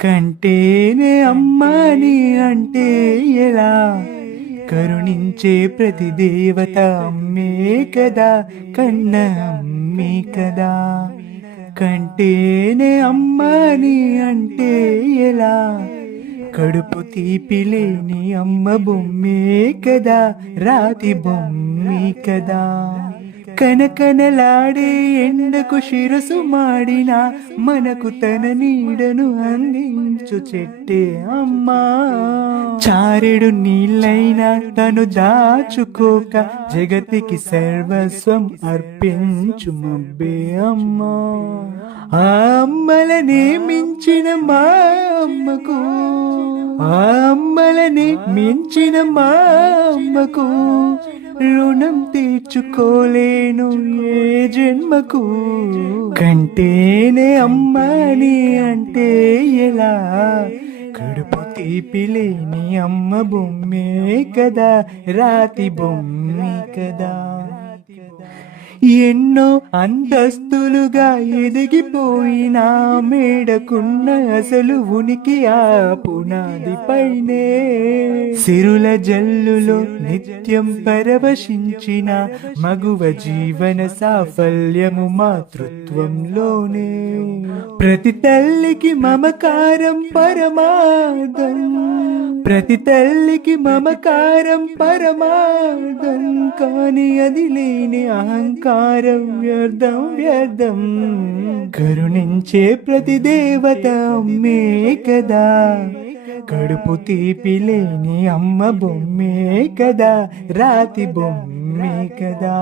కంటేనే అమ్మని అంటే ఎలా, కరుణించే ప్రతి దేవత అమ్మే కదా, కన్న అమ్మే కదా. కంటేనే అమ్మని అంటే ఎలా, కడుపు తీపిలేని అమ్మ బొమ్మే కదా, రాతి బొమ్మే కదా. కనకనలాడే ఎండకు శిరసు మాడిన మనకు తన నీడను అందించు చెట్టే అమ్మా. చారెడు నీళ్ళైనా తను దాచుకోక జగతికి సర్వస్వం అర్పించు మబ్బే అమ్మా. ఆ అమ్మలనే మించిన మా అమ్మకు, ఆ అమ్మలనే మించిన మా అమ్మకు రుణం తీర్చుకోలేను ఏ జన్మకు. కంటేనే అమ్మని అంటే ఎలా, కడుపు తీపిలేని అమ్మ బొమ్మే కదా, రాతి బొమ్మే కదా. ఎన్నో అంతస్తులుగా ఎదిగిపోయిన మేడకున్న అసలు ఉనికి ఆ పునాదిపైనే. సిరుల జల్లులో నిత్యం పరవశించిన మగువ జీవన సాఫల్యము మాతృత్వంలోనే. ప్రతి తల్లికి మమకారం పరమార్థం, ప్రతి తల్లికి మమకారం పరమార్థం, కానీ అది లేని అహంకారం వ్యర్థం వ్యర్థం. కరుణించే ప్రతి దేవత అమ్మే కదా, కడుపు తీపిలేని అమ్మ బొమ్మే కదా, రాతి బొమ్మే కదా.